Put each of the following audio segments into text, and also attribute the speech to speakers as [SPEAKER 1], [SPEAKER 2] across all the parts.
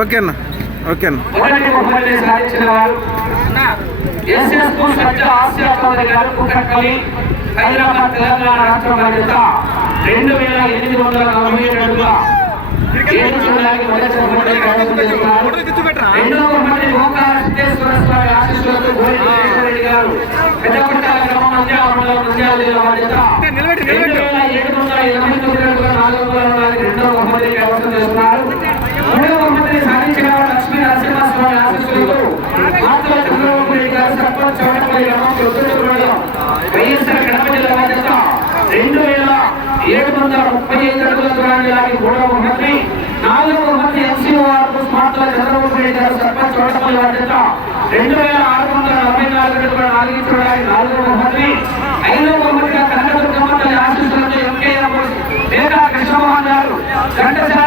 [SPEAKER 1] okay అన్న okay అన్న
[SPEAKER 2] మొదటి బహుమతి సాధించిన వారు ఎస్ఎస్ సజ్జ ఆసియాబాద్ గారు కుక్కక్కలి హైదరాబాద్ తెలంగాణ రాష్ట్రం బాధ్యత రెండు వేల ఎనిమిది వందల నలభై రెండుగా ఏడు జిల్లాకి మొదటి బహుమతి కైవసం చేసుకున్నారు రెండవ బహుమతి ఓంకార సిద్ధేశ్వర స్వామి ఆశీస్సులతో గోరి వెంకటేశ్వరరెడ్డి గారు పెద్దపట్టాల గ్రామం నంద్యాల మండలం నంద్యాల జిల్లా బాధ్యత రెండు వేల ఏడు వందల ఎనభై తొమ్మిది రెండుగా నాలుగు వందల నాలుగు రెండవ బహుమతి కైవసం చేసుకున్నారు మూడవ బహుమతిని సాధించిన వారు లక్ష్మీ నరసింహస్వామి ఆశీస్సులతో మాతల చంద్రబాబు రెడ్డి గారు సర్పంచ్ చౌడపల్లి గ్రామం రుద్రపురం వైఎస్ఆర్ కడప జిల్లా బాధ్యత రెండు వేల ఏడు వందల ముప్పై ఐదు అడుగుల దూరాన్ని లాగి మూడవ బహుమతి నాలుగవ ఎంసీఓఆర్ చంద్రబాబు గారు సర్పంచ్ రెండు వేల ఆరు వందల నలభై నాలుగు అడుగుల నాలుగవ ఐదవ బహుమతిగా కనకదుర్గమ్మ తల్లి ఆశీస్సులతో ఎంకేఎం మేఘా కృష్ణమోహన్ గారు ఘంటసాల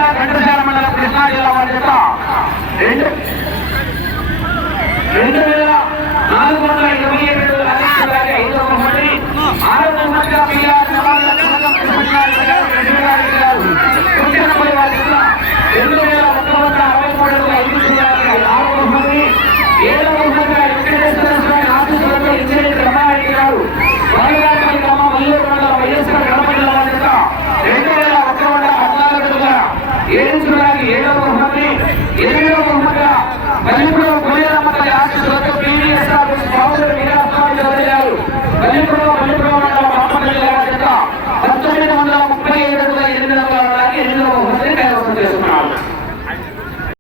[SPEAKER 2] రెండు వేల ఒక వందల పద్నాలుగుగా ఏడు జిల్లాకి ఏడవ బహుమతి ఎనిమిదవ